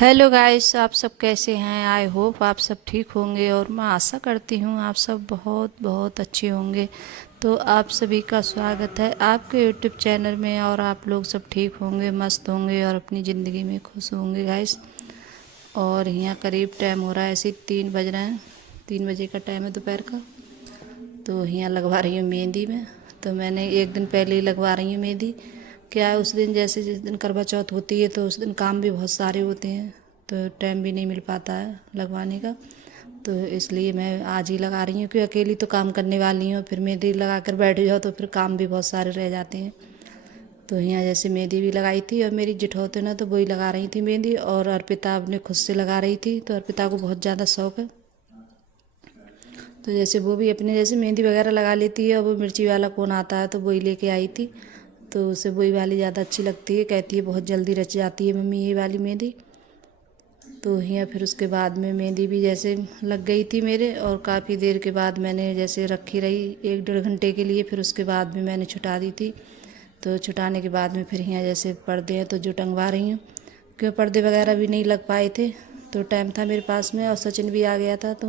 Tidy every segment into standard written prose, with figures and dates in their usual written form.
Hello guys, आप सब कैसे हैं। आई होप आप सब ठीक होंगे और मैं आशा करती हूँ आप सब बहुत बहुत अच्छे होंगे। तो आप सभी का स्वागत है आपके यूट्यूब चैनल में और आप लोग सब ठीक होंगे, मस्त होंगे और अपनी ज़िंदगी में खुश होंगे गाइस। और यहाँ करीब टाइम हो रहा है, ऐसे 3 बज रहे हैं, 3 बजे का टाइम है दोपहर का। तो यहाँ लगवा रही हूँ मेहंदी में। तो मैंने एक दिन पहले ही लगवा रही हूँ मेहंदी। क्या है, उस दिन जैसे जिस दिन करवा चौथ होती है तो उस दिन काम भी बहुत सारे होते हैं, तो टाइम भी नहीं मिल पाता है लगवाने का। तो इसलिए मैं आज ही लगा रही हूँ कि अकेली तो काम करने वाली हूँ, फिर मेहंदी लगा कर बैठ जाओ तो फिर काम भी बहुत सारे रह जाते हैं। तो यहाँ जैसे मेहंदी भी लगाई थी और मेरी जेठौते ना तो वही लगा रही थी मेहंदी, और अर्पिता अपने खुद से लगा रही थी। तो अर्पिता को बहुत ज़्यादा शौक है, तो जैसे वो भी अपने जैसे मेहंदी वगैरह लगा लेती है। और वो मिर्ची वाला कौन आता है तो वही लेके आई थी, तो उसे वही वाली ज़्यादा अच्छी लगती है। कहती है बहुत जल्दी रच जाती है मम्मी ये वाली मेहंदी। तो यहाँ फिर उसके बाद में मेहंदी भी जैसे लग गई थी मेरे, और काफ़ी देर के बाद मैंने जैसे रखी रही 1 डेढ़ घंटे के लिए, फिर उसके बाद में मैंने छुटा दी थी। तो छुटाने के बाद में फिर यहाँ जैसे पर्दे हैं तो जो टंगवा रही हूँ, क्यों पर्दे वगैरह भी नहीं लग पाए थे। तो टाइम था मेरे पास में और सचिन भी आ गया था। तो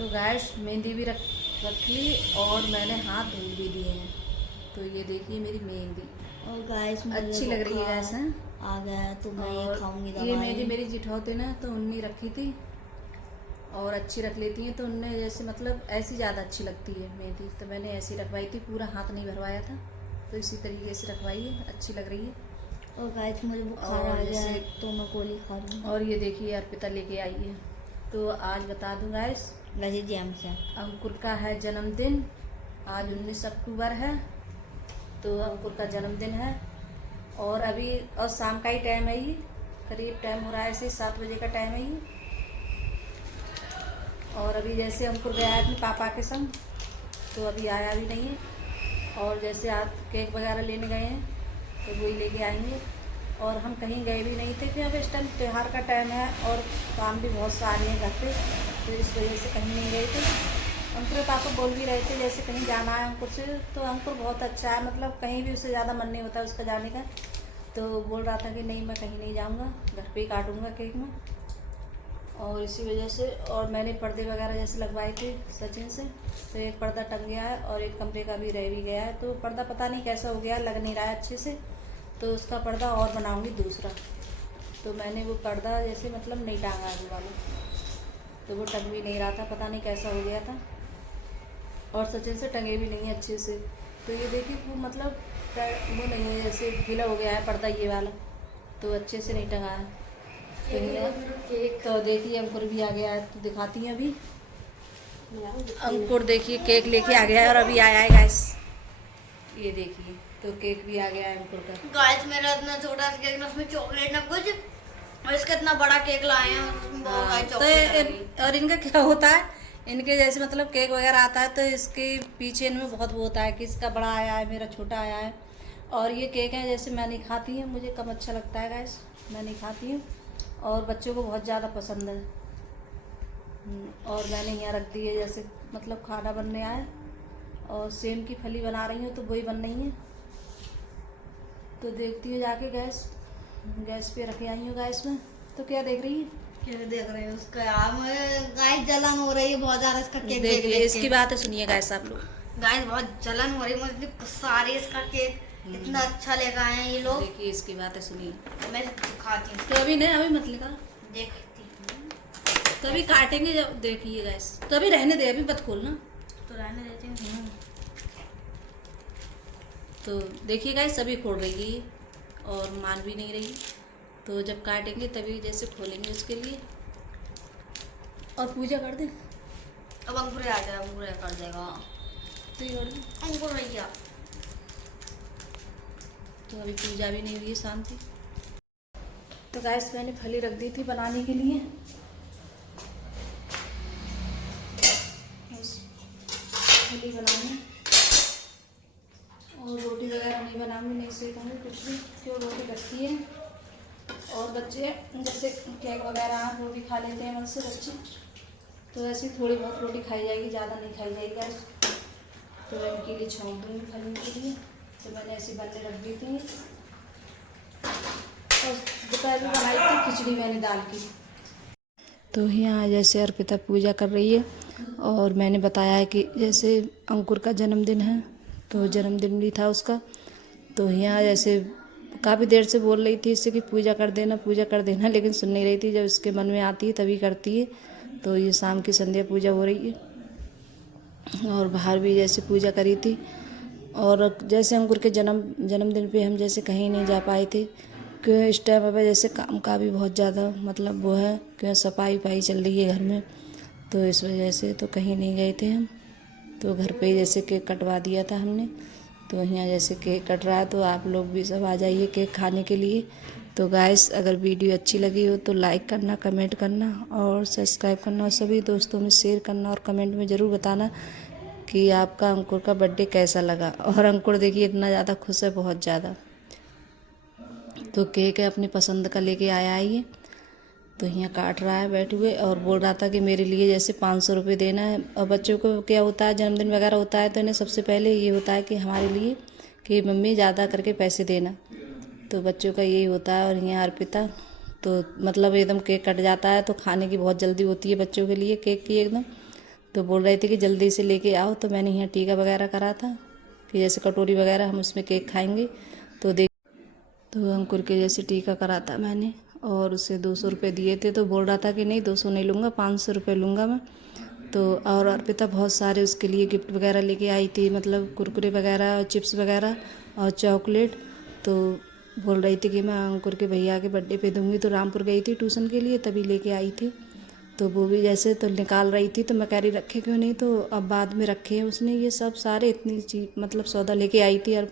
गैस मेहंदी भी रख ली और मैंने हाथ धुल भी दिए हैं। तो ये देखिए मेरी मेहंदी और गाइस अच्छी लग रही है गैस है। आ गया है तो मैं ये खाऊंगी ये मेहंदी मेरी जिठौती ना तो उनने रखी थी और अच्छी रख लेती हैं, तो उनने जैसे मतलब ऐसी ज़्यादा अच्छी लगती है मेहंदी, तो मैंने ऐसी रखवाई थी, पूरा हाथ नहीं भरवाया था। तो इसी तरीके से रखवाई है, अच्छी लग रही है। और गाइस मुझे बुखार आ गया है तो मैं गोली खा रही हूँ। और ये देखिए अर्पिता लेके आई है। तो आज बता दूँ गाइस, वैसे जैम से अंकुर का है जन्मदिन, आज 19 अक्टूबर है। तो अंकुर का जन्मदिन है और अभी और शाम का ही टाइम है, ये करीब टाइम हो रहा है ऐसे 7 बजे का टाइम है ये। और अभी जैसे अंकुर गया है अपने पापा के संग, तो अभी आया भी नहीं है। और जैसे आज केक वगैरह लेने गए हैं तो वही लेके आएंगे। और हम कहीं गए भी नहीं थे कि अब इस टाइम त्यौहार का टाइम है और काम भी बहुत सारे हैं घर पे, तो इस वजह से कहीं नहीं गए थे। अंकुर के पापा बोल भी रहे थे जैसे कहीं जाना है अंकुर से, तो अंकुर बहुत अच्छा है, मतलब कहीं भी उससे ज़्यादा मन नहीं होता उसका जाने का। तो बोल रहा था कि नहीं मैं कहीं नहीं जाऊँगा, घर पे ही काटूँगा केक में। और इसी वजह से और मैंने पर्दे वगैरह जैसे लगवाए थे सचिन से, तो एक पर्दा टंग गया है और एक कमरे का भी रह भी गया है। तो पर्दा पता नहीं कैसा हो गया, लग नहीं रहा है अच्छे से, तो उसका पर्दा और बनाऊँगी दूसरा। तो मैंने वो पर्दा जैसे मतलब नहीं टांगा है वो वाला, तो वो टंग भी नहीं रहा था, पता नहीं कैसा हो गया था। और सचिन से टंगे भी नहीं अच्छे से। तो ये देखिए वो मतलब वो नहीं है, जैसे ढीला हो गया है पर्दा ये वाला, तो अच्छे से नहीं टंगा है। तो देखिए अंकुर भी आ गया है, तो दिखाती हैं अभी। अंकुर देखिए केक लेके आ गया है और अभी आया है गैस, ये देखिए। तो केक भी आ गया है अंकुर का। गाइस मेरा इतना छोटा सा केक ना, उसमें चॉकलेट ना कुछ, और इसका इतना बड़ा केक लाए हैं उसमें बहुत सारी चॉकलेट। और इनका क्या होता है, इनके जैसे मतलब केक वगैरह आता है तो इसके पीछे इनमें बहुत वो होता है कि इसका बड़ा आया है मेरा छोटा आया है। और ये केक है जैसे मैं नहीं खाती हूँ, मुझे कम अच्छा लगता है गैस, मैं नहीं खाती हूँ और बच्चों को बहुत ज़्यादा पसंद है। और मैंने यहाँ रख दी है जैसे मतलब खाना बनने आए, और सेम की फली बना रही हूँ तो वही बन रही है। तो देखती हूँ जाके गैस पे रखे आई हूँ गैस में। तो क्या देख रही है, क्या देख रहे हो उसका यार, मुझे गाइस जलन हो रही है बहुत ज्यादा इसका केक देख देख इसकी बात है, सुनिए गैस आप लोग। गाइस बहुत जलन हो रही है, मुझे गुस्सा आ रही है, इसका केक इतना अच्छा लेकर आए हैं ये लोग। देखिए इसकी बात है, सुनिए। मैं दिखाती हूँ, तो अभी नहीं, अभी मत निकाल, देखती हूँ। तो अभी काटेंगे जब, देखिए गैस। तो अभी रहने दे, अभी मत खोलना। तो रहने देती हूँ। तो देखिए गैस अभी खोल रही है और मान भी नहीं रही, तो जब काटेंगे तभी जैसे खोलेंगे उसके लिए। और पूजा कर दे, अब अंकुर आ जाएगा, अंकुर कर देगा। तो ये कर दे। अंकुर भैया तो अभी पूजा भी नहीं हुई है, शाम की। तो गैस मैंने फली रख दी थी बनाने के लिए, फली बनाने, और रोटी वगैरह नहीं बनाऊंगी, नहीं सेकूंगी कुछ भी, क्यों रोटी बचती है। और बच्चे जैसे केक वगैरह रोटी खा लेते हैं मन से बच्चे, तो ऐसे थोड़ी बहुत रोटी खाई जाएगी, ज़्यादा नहीं खाई जाएगी गैस। तो मैं इनके लिए छोंक दूँगी फली के लिए, तो मैंने ऐसी बनने रख दी थी। और दोपहर में बनाई थी खिचड़ी मैंने दाल की। तो यहाँ जैसे अर्पिता पूजा कर रही है और मैंने बताया है कि जैसे अंकुर का जन्मदिन है तो जन्मदिन भी था उसका। तो यहाँ जैसे काफ़ी देर से बोल रही थी इससे कि पूजा कर देना, लेकिन सुन नहीं रही थी। जब इसके मन में आती है तभी करती है। तो ये शाम की संध्या पूजा हो रही है और बाहर भी जैसे पूजा करी थी। और जैसे अंकुर के जन्मदिन पे हम जैसे कहीं नहीं जा पाए थे क्यों इस टाइम पे जैसे काम का भी बहुत ज़्यादा मतलब वो है क्यों सफाई वफाई चल रही है घर में, तो इस वजह से तो कहीं नहीं गए थे हम। तो घर पे जैसे केक कटवा दिया था हमने। तो यहाँ जैसे केक कट रहा है तो आप लोग भी सब आ जाइए केक खाने के लिए। तो गाइस अगर वीडियो अच्छी लगी हो तो लाइक करना, कमेंट करना और सब्सक्राइब करना और सभी दोस्तों में शेयर करना और कमेंट में ज़रूर बताना कि आपका अंकुर का बर्थडे कैसा लगा। और अंकुर देखिए इतना ज़्यादा खुश है, बहुत ज़्यादा। तो केक है अपनी पसंद का लेके आया है ये। तो यहाँ काट रहा है बैठे हुए और बोल रहा था कि मेरे लिए जैसे 500 रुपये देना है। और बच्चों को क्या होता है जन्मदिन वगैरह होता है तो इन्हें सबसे पहले ये होता है कि हमारे लिए कि मम्मी ज़्यादा करके पैसे देना। तो बच्चों का यही होता है। और यहाँ अर्पिता तो मतलब एकदम केक कट जाता है तो खाने की बहुत जल्दी होती है बच्चों के लिए केक की एकदम। तो बोल रहे थे कि जल्दी से लेके आओ। तो मैंने यहाँ टीका वगैरह करा था कि जैसे कटोरी वगैरह हम उसमें केक खाएंगे। तो अंकुर के जैसे टीका करा था मैंने और उसे 200 रुपये दिए थे। तो बोल रहा था कि नहीं 200 नहीं लूँगा, 500 रुपये लूँगा मैं। तो और अर्पिता बहुत सारे उसके लिए गिफ्ट वगैरह लेके आई थी, मतलब कुरकुरे वगैरह, चिप्स वगैरह और चॉकलेट। तो बोल रही थी कि मैं अंकुर के भैया के बर्थडे पे दूँगी। तो रामपुर गई थी ट्यूशन के लिए तभी लेके आई थी। तो वो भी जैसे तो निकाल रही थी तो मैं कह रही रखे क्यों नहीं, तो अब बाद में रखे हैं उसने ये सब सारे इतनी चीज मतलब सौदा लेके आई थी और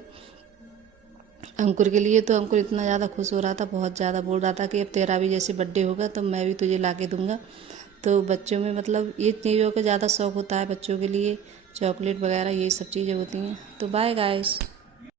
अंकुर के लिए। तो अंकुर इतना ज़्यादा खुश हो रहा था, बहुत ज़्यादा बोल रहा था कि अब तेरा भी जैसे बर्थडे होगा तो मैं भी तुझे ला के दूँगा। तो बच्चों में मतलब ये चीज़ों का ज़्यादा शौक़ होता है बच्चों के लिए, चॉकलेट वगैरह ये सब चीज़ें होती हैं। तो बाय गाइस।